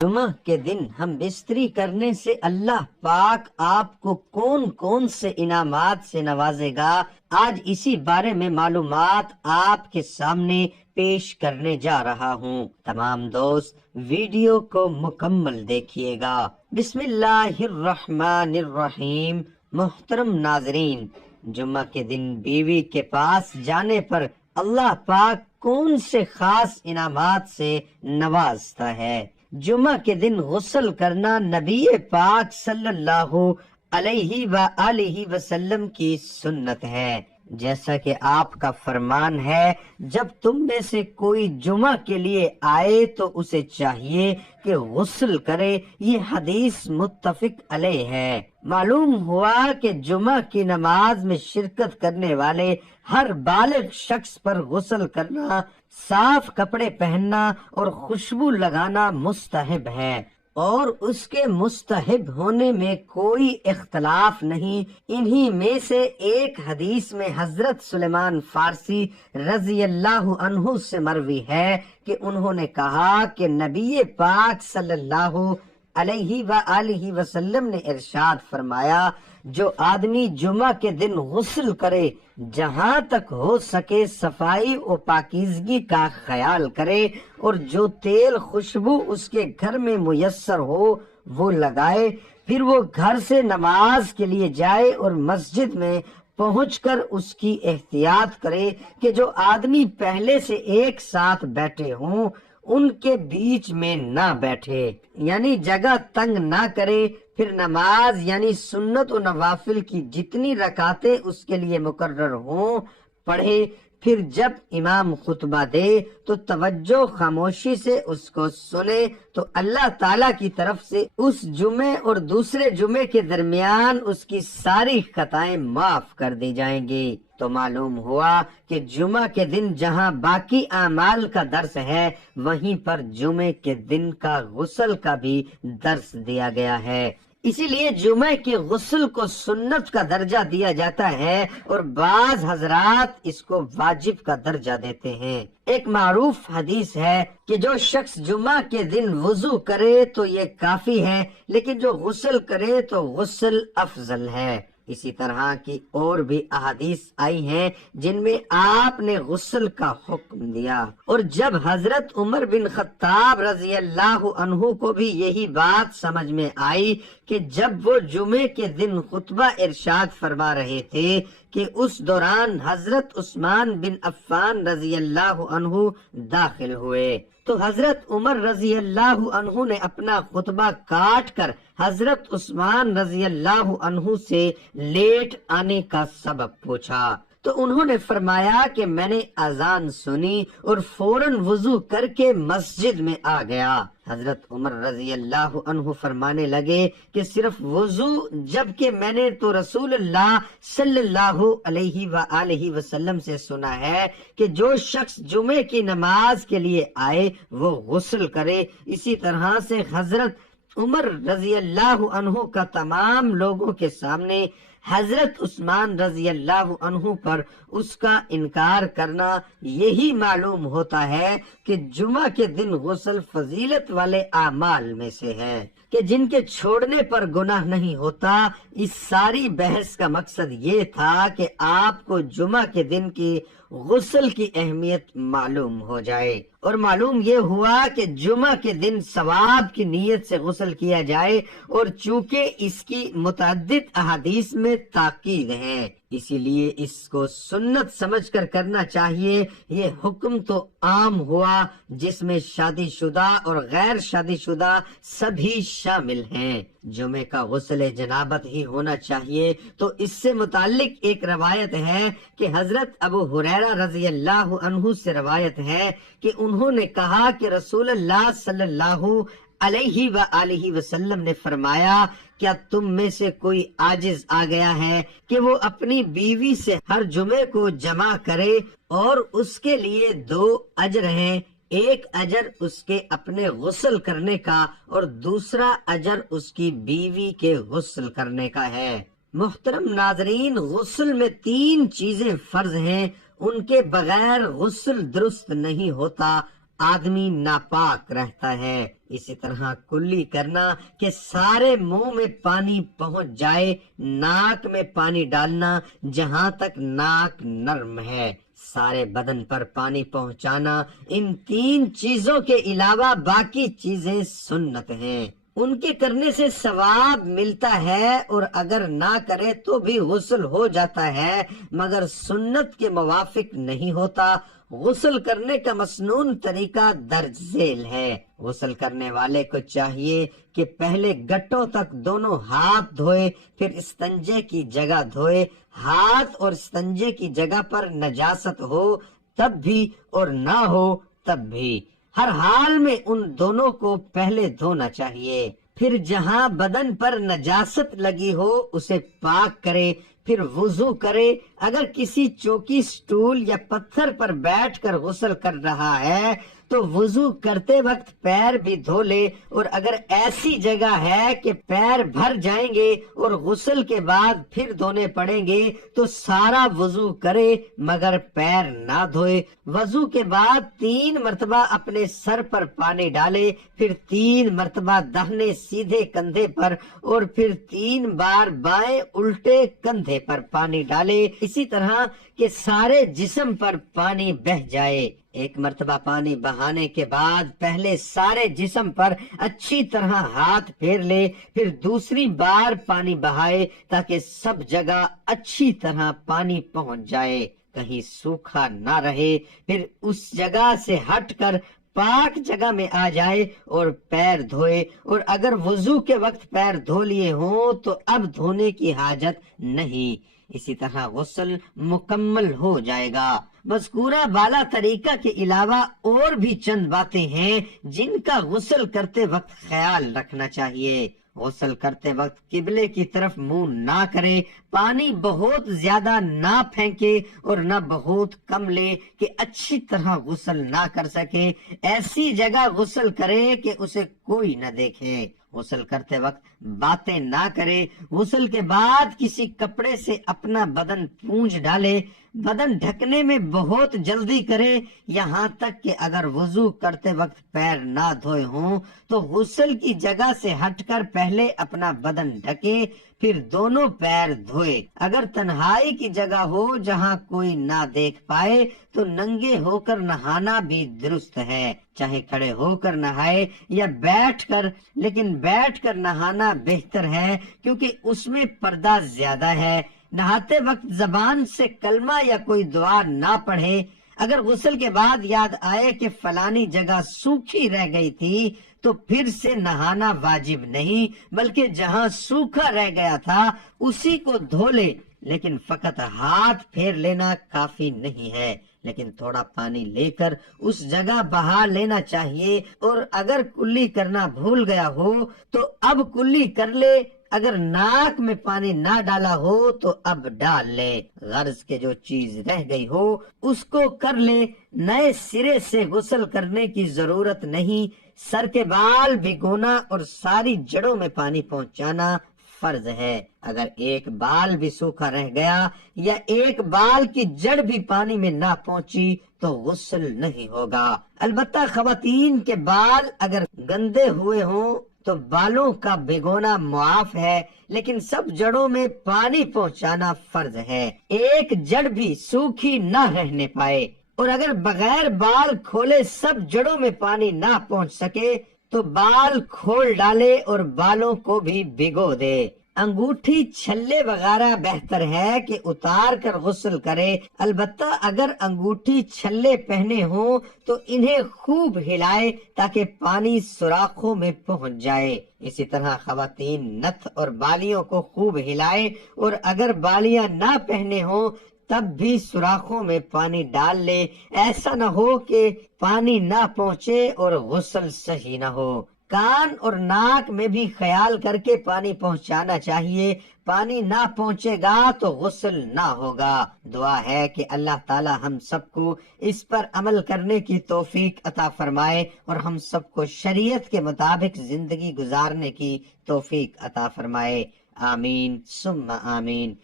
جمعہ کے دن ہم بستری کرنے سے اللہ پاک آپ کو کون کون سے انعامات سے نوازے گا، آج اسی بارے میں معلومات آپ کے سامنے پیش کرنے جا رہا ہوں۔ تمام دوست ویڈیو کو مکمل دیکھیے گا۔ بسم اللہ الرحمن الرحیم۔ محترم ناظرین، جمعہ کے دن بیوی کے پاس جانے پر اللہ پاک کون سے خاص انعامات سے نوازتا ہے؟ جمعہ کے دن غسل کرنا نبی پاک صلی اللہ علیہ وآلہ وسلم کی سنت ہے، جیسا کہ آپ کا فرمان ہے، جب تم میں سے کوئی جمعہ کے لیے آئے تو اسے چاہیے کہ غسل کرے۔ یہ حدیث متفق علیہ ہے۔ معلوم ہوا کہ جمعہ کی نماز میں شرکت کرنے والے ہر بالغ شخص پر غسل کرنا، صاف کپڑے پہننا اور خوشبو لگانا مستحب ہے، اور اس کے مستحب ہونے میں کوئی اختلاف نہیں۔ انہی میں سے ایک حدیث میں حضرت سلیمان فارسی رضی اللہ عنہ سے مروی ہے کہ انہوں نے کہا کہ نبی پاک صلی اللہ علیہ وآلہ وسلم نے ارشاد فرمایا، جو آدمی جمعہ کے دن غسل کرے جہاں تک ہو سکے صفائی و پاکیزگی کا خیال کرے، اور جو تیل خوشبو اس کے گھر میں میسر ہو وہ لگائے، پھر وہ گھر سے نماز کے لیے جائے اور مسجد میں پہنچ کر اس کی احتیاط کرے کہ جو آدمی پہلے سے ایک ساتھ بیٹھے ہوں ان کے بیچ میں نہ بیٹھے، یعنی جگہ تنگ نہ کرے، پھر نماز یعنی سنت و نوافل کی جتنی رکعتیں اس کے لیے مقرر ہوں پڑھے، پھر جب امام خطبہ دے تو توجہ خاموشی سے اس کو سنے تو اللہ تعالیٰ کی طرف سے اس جمعے اور دوسرے جمعے کے درمیان اس کی ساری خطائیں معاف کر دی جائیں گی۔ تو معلوم ہوا کہ جمعہ کے دن جہاں باقی اعمال کا درس ہے وہیں پر جمعے کے دن کا غسل کا بھی درس دیا گیا ہے۔ اسی لیے جمعہ کے غسل کو سنت کا درجہ دیا جاتا ہے اور بعض حضرات اس کو واجب کا درجہ دیتے ہیں۔ ایک معروف حدیث ہے کہ جو شخص جمعہ کے دن وضو کرے تو یہ کافی ہے، لیکن جو غسل کرے تو غسل افضل ہے۔ اسی طرح کی اور بھی احادیث آئی ہیں جن میں آپ نے غسل کا حکم دیا، اور جب حضرت عمر بن خطاب رضی اللہ عنہ کو بھی یہی بات سمجھ میں آئی کہ جب وہ جمعے کے دن خطبہ ارشاد فرما رہے تھے کہ اس دوران حضرت عثمان بن عفان رضی اللہ عنہ داخل ہوئے، تو حضرت عمر رضی اللہ عنہ نے اپنا خطبہ کاٹ کر حضرت عثمان رضی اللہ عنہ سے لیٹ آنے کا سبب پوچھا، تو انہوں نے فرمایا کہ میں نے اذان سنی اور فوراً وضو کر کے مسجد میں آ گیا۔ حضرت عمر رضی اللہ عنہ فرمانے لگے کہ صرف وضو، جبکہ میں نے تو رسول اللہ صلی اللہ علیہ وآلہ وسلم سے سنا ہے کہ جو شخص جمعے کی نماز کے لیے آئے وہ غسل کرے۔ اسی طرح سے حضرت عمر رضی اللہ عنہ کا تمام لوگوں کے سامنے حضرت عثمان رضی اللہ عنہ پر اس کا انکار کرنا یہی معلوم ہوتا ہے کہ جمعہ کے دن غسل فضیلت والے اعمال میں سے ہے کہ جن کے چھوڑنے پر گناہ نہیں ہوتا۔ اس ساری بحث کا مقصد یہ تھا کہ آپ کو جمعہ کے دن کی غسل کی اہمیت معلوم ہو جائے، اور معلوم یہ ہوا کہ جمعہ کے دن ثواب کی نیت سے غسل کیا جائے، اور چونکہ اس کی متعدد احادیث میں تاکید ہے اسی لیے اس کو سنت سمجھ کر کرنا چاہیے۔ یہ حکم تو عام ہوا جس میں شادی شدہ اور غیر شادی شدہ سبھی شامل ہیں۔ جمعے کا غسل جنابت ہی ہونا چاہیے۔ تو اس سے متعلق ایک روایت ہے کہ حضرت ابو ہریرہ رضی اللہ عنہ سے روایت ہے کہ انہوں نے کہا کہ رسول اللہ صلی اللہ علیہ وآلہ وسلم نے فرمایا، کیا تم میں سے کوئی عاجز آ گیا ہے کہ وہ اپنی بیوی سے ہر جمعے کو جمع کرے، اور اس کے لیے 2 اجر ہیں، ایک اجر اس کے اپنے غسل کرنے کا اور دوسرا اجر اس کی بیوی کے غسل کرنے کا ہے۔ محترم ناظرین، غسل میں 3 چیزیں فرض ہیں، ان کے بغیر غسل درست نہیں ہوتا۔ آدمی ناپاک رہتا ہے۔ اسی طرح کلی کرنا کہ سارے منہ میں پانی پہنچ جائے، ناک میں پانی ڈالنا جہاں تک ناک نرم ہے، سارے بدن پر پانی پہنچانا، ان 3 چیزوں کے علاوہ باقی چیزیں سنت ہیں۔ ان کے کرنے سے ثواب ملتا ہے، اور اگر نہ کرے تو بھی غسل ہو جاتا ہے، مگر سنت کے موافق نہیں ہوتا۔ غسل کرنے کا مسنون طریقہ درج ذیل ہے۔ غسل کرنے والے کو چاہیے کہ پہلے گٹوں تک دونوں ہاتھ دھوئے، پھر استنجے کی جگہ دھوئے۔ ہاتھ اور استنجے کی جگہ پر نجاست ہو تب بھی اور نہ ہو تب بھی، ہر حال میں ان دونوں کو پہلے دھونا چاہیے۔ پھر جہاں بدن پر نجاست لگی ہو اسے پاک کرے، پھر وضو کرے۔ اگر کسی چوکی، سٹول یا پتھر پر بیٹھ کر غسل کر رہا ہے تو وضو کرتے وقت پیر بھی دھو لے، اور اگر ایسی جگہ ہے کہ پیر بھر جائیں گے اور غسل کے بعد پھر دھونے پڑیں گے تو سارا وضو کرے مگر پیر نہ دھوئے۔ وضو کے بعد 3 مرتبہ اپنے سر پر پانی ڈالے، پھر 3 مرتبہ داہنے سیدھے کندھے پر، اور پھر 3 بار بائیں الٹے کندھے پر پانی ڈالے، اسی طرح کہ سارے جسم پر پانی بہہ جائے۔ 1 مرتبہ پانی بہانے کے بعد پہلے سارے جسم پر اچھی طرح ہاتھ پھیر لے، پھر دوسری بار پانی بہائے تاکہ سب جگہ اچھی طرح پانی پہنچ جائے، کہیں سوکھا نہ رہے۔ پھر اس جگہ سے ہٹ کر پاک جگہ میں آ جائے اور پیر دھوئے، اور اگر وضو کے وقت پیر دھو لیے ہوں تو اب دھونے کی حاجت نہیں۔ اسی طرح غسل مکمل ہو جائے گا۔ مذکورہ بالا طریقہ کے علاوہ اور بھی چند باتیں ہیں جن کا غسل کرتے وقت خیال رکھنا چاہیے۔ غسل کرتے وقت قبلے کی طرف منہ نہ کرے، پانی بہت زیادہ نہ پھینکے اور نہ بہت کم لے کہ اچھی طرح غسل نہ کر سکے۔ ایسی جگہ غسل کرے کہ اسے کوئی نہ دیکھے۔ غسل کرتے وقت باتیں نہ کرے۔ غسل کے بعد کسی کپڑے سے اپنا بدن پونجھ ڈالے۔ بدن ڈھکنے میں بہت جلدی کرے، یہاں تک کہ اگر وضو کرتے وقت پیر نہ دھوئے ہوں تو غسل کی جگہ سے ہٹ کر پہلے اپنا بدن ڈھکے، پھر دونوں پیر دھوئے۔ اگر تنہائی کی جگہ ہو جہاں کوئی نہ دیکھ پائے تو ننگے ہو کر نہانا بھی درست ہے، چاہے کھڑے ہو کر نہائے یا بیٹھ کر، لیکن بیٹھ کر نہانا بہتر ہے کیونکہ اس میں پردہ زیادہ ہے۔ نہاتے وقت زبان سے کلمہ یا کوئی دعا نہ پڑھے۔ اگر غسل کے بعد یاد آئے کہ فلانی جگہ سوکھی رہ گئی تھی تو پھر سے نہانا واجب نہیں، بلکہ جہاں سوکھا رہ گیا تھا اسی کو دھو لے، لیکن فقط ہاتھ پھیر لینا کافی نہیں ہے، لیکن تھوڑا پانی لے کر اس جگہ بہا لینا چاہیے۔ اور اگر کلی کرنا بھول گیا ہو تو اب کلی کر لے، اگر ناک میں پانی نہ ڈالا ہو تو اب ڈال لے، غرض کے جو چیز رہ گئی ہو اس کو کر لے۔ نئے سرے سے غسل کرنے کی ضرورت نہیں۔ سر کے بال بھگونا اور ساری جڑوں میں پانی پہنچانا فرض ہے۔ اگر ایک بال بھی سوکھا رہ گیا یا ایک بال کی جڑ بھی پانی میں نہ پہنچی تو غسل نہیں ہوگا۔ البتہ خواتین کے بال اگر گندے ہوئے ہوں تو بالوں کا بھگونا معاف ہے، لیکن سب جڑوں میں پانی پہنچانا فرض ہے، ایک جڑ بھی سوکھی نہ رہنے پائے۔ اور اگر بغیر بال کھولے سب جڑوں میں پانی نہ پہنچ سکے تو بال کھول ڈالے اور بالوں کو بھی بھگو دے۔ انگوٹھی، چھلے وغیرہ بہتر ہے کہ اتار کر غسل کرے۔ البتہ اگر انگوٹھی چھلے پہنے ہوں تو انہیں خوب ہلائے تاکہ پانی سوراخوں میں پہنچ جائے۔ اسی طرح خواتین نتھ اور بالیوں کو خوب ہلائے، اور اگر بالیاں نہ پہنے ہوں تب بھی سوراخوں میں پانی ڈال لے، ایسا نہ ہو کہ پانی نہ پہنچے اور غسل صحیح نہ ہو۔ کان اور ناک میں بھی خیال کر کے پانی پہنچانا چاہیے، پانی نہ پہنچے گا تو غسل نہ ہوگا۔ دعا ہے کہ اللہ تعالی ہم سب کو اس پر عمل کرنے کی توفیق عطا فرمائے اور ہم سب کو شریعت کے مطابق زندگی گزارنے کی توفیق عطا فرمائے۔ آمین ثم آمین۔